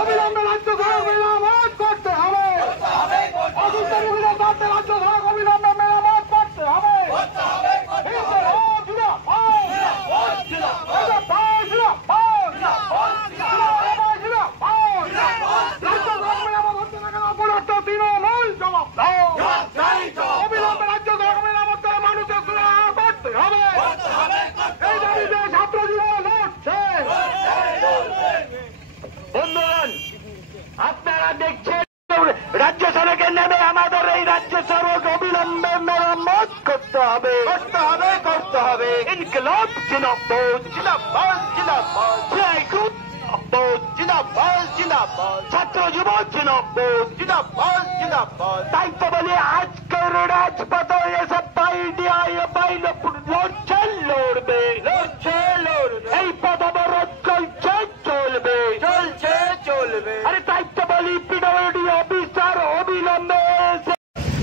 অবিলম্বে রাজ্য সড়ক মেরামত করতে হবে। অসুস্থ রোগীদের স্বার্থে রাজ্য সড়ক অবিলম্বে মেরামত করতে হবে। তৃণমূল জবাব দাও। অবিলম্বে রাজ্য সড়ক মেরামত করে মানুষের সুরাহা করতে হবে। এই দাবিতে ছাত্র জীবন লড়ছে। বন্ধুগণ, আপনারা দেখছেন রাজ্য সড়কে নেমে আমাদের এই রাজ্য সড়ক অবিলম্বে মেরামত করতে হবে। ইনকিলাব জিন্দাবাদ, জিন্দাবাদ, জিন্দাবাদ। ছাত্র যুবক জিন্দাবাদ, জিন্দাবাদ, জিন্দাবাদ। তাই তো বলি আজকের রাজপথে এসব বাইডিআই লড়বে। এই পথ অবরোধ চলবে। আরে তাই তো বলি পিডব্লিউডি অফিসার অবিলম্বে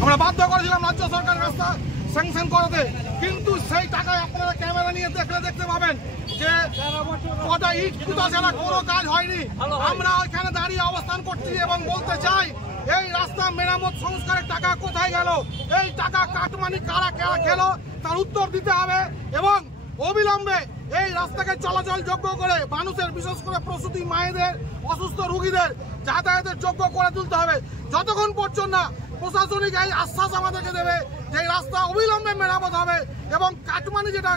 আমরা বাধ্য করেছিলাম রাজ্য সরকার রাস্তা স্যাংশন করাতে, কিন্তু সেই টাকায় আপনারা ক্যামেরা নিয়ে দেখতে পাবেন যে কটা ইট কুতা ছাড়া কোনো কাজ হয়নি। আমরা ওইখানে দাঁড়িয়ে অবস্থান করছি এবং বলতে চাই এই রাস্তা মেরামত সংস্কারের টাকা কোথায় গেল, এই টাকা কাটমানি কারা খেলো তার উত্তর দিতে হবে এবং অবিলম্বে এই রাস্তাকে চলাচল যোগ্য করে মানুষের, বিশেষ করে প্রসূতি মায়েদের, অসুস্থ রোগীদের যাতায়াতের যোগ্য করে তুলতে হবে। যতক্ষণ পর্যন্ত না প্রশাসনিক এই আশ্বাস আমাদেরকে দেবে যে এই রাস্তা অবিলম্বে মেরামত হবে এবং কাটমানি যেটা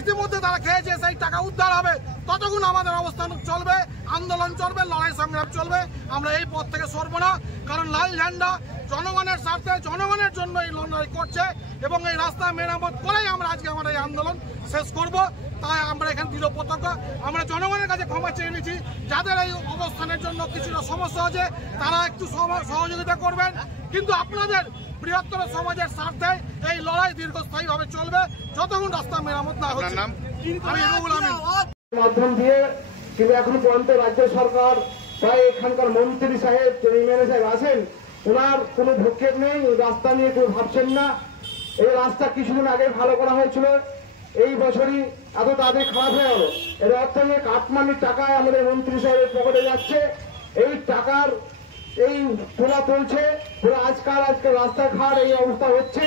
ইতিমধ্যে তারা খেয়েছে সেই টাকা উদ্ধার হবে, ততক্ষণ আমাদের অবস্থান চলবে, আন্দোলন চলবে, লড়াই সংগ্রাম চলবে। আমরা এই পথ থেকে সরব না, কারণ লাল ঝান্ডা জনগণের স্বার্থে, জনগণের জন্য এই লড়াই করছে এবং এই রাস্তা মেরামত করেই আমরা আজকে আমরা এই আন্দোলন শেষ করব। তাই আমরা এখানে দৃঢ় প্রত্যক্ষ, আমরা জনগণের কাছে ক্ষমা চেয়ে নিচ্ছি। যাদের এই অবস্থানের জন্য কিছুটা সমস্যা আছে তারা একটু সহযোগিতা করবেন, কিন্তু আপনাদের বৃহত্তর সমাজের স্বার্থে এই লড়াই দীর্ঘস্থায়ীভাবে চলবে যতক্ষণ রাস্তা মেরামত না হচ্ছে। মাধ্যম দিয়ে কিন্তু এখন পর্যন্ত রাজ্য সরকার বা এখানকার মন্ত্রী সাহেব, চেয়ারম্যান সাহেব আছেন, ওনার কোনো ভ্রুক্ষেপ নেই, রাস্তা নিয়ে কেউ ভাবছেন না। এই রাস্তা কিছুদিন আগে ভালো করা হয়েছিল, এই বছরই এত তাড়াতাড়ি খারাপ হয়ে গেল। এর অর্থ নিয়ে কাটমানির টাকায় আমাদের মন্ত্রী সাহেবের পকেটে যাচ্ছে। এই টাকার এই তোলা তুলছে, আজকে রাস্তাঘাট এই অবস্থা হচ্ছে,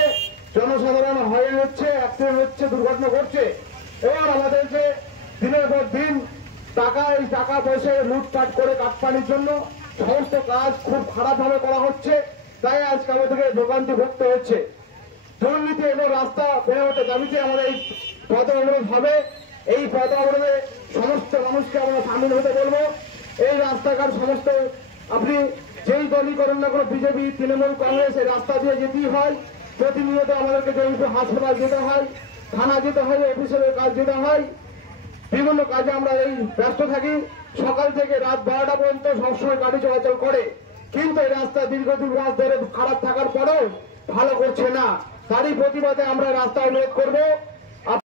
জনসাধারণ হয়রান হচ্ছে, অ্যাক্সিডেন্ট হচ্ছে, দুর্ঘটনা ঘটছে। এবার আমাদেরকে দিনের পর দিন এই টাকা পয়সা লুটপাট করে কাটপানির জন্য সমস্ত কাজ খুব খারাপভাবে করা হচ্ছে। তাই আজকে আমাদেরকে ভোগান্তি ভুগতে হচ্ছে। দুর্নীতি এবং রাস্তা মেরামতের দাবিতে আমাদের এই পথ অবরোধ হবে। এই পথ অবরোধে সমস্ত মানুষকে আমরা সামিল হতে বলবো। এই রাস্তাঘাট সমস্ত আপনি যেই দলই করেন না কোনো, বিজেপি, তৃণমূল, কংগ্রেস, এই রাস্তা দিয়ে যেতেই হয়। প্রতিনিয়ত আমাদেরকে যেহেতু হাসপাতাল যেতে হয়, থানা যেতে হয়, অফিসের কাজ যেতে হয়, বিভিন্ন কাজে আমরা এই ব্যস্ত থাকি। সকাল থেকে রাত 12টা পর্যন্ত সবসময় গাড়ি চলাচল করে, কিন্তু এই রাস্তা দীর্ঘদিন মাস ধরে খারাপ থাকার পরেও ভালো করছে না। তারই প্রতিবাদে আমরা রাস্তা অবরোধ করবো।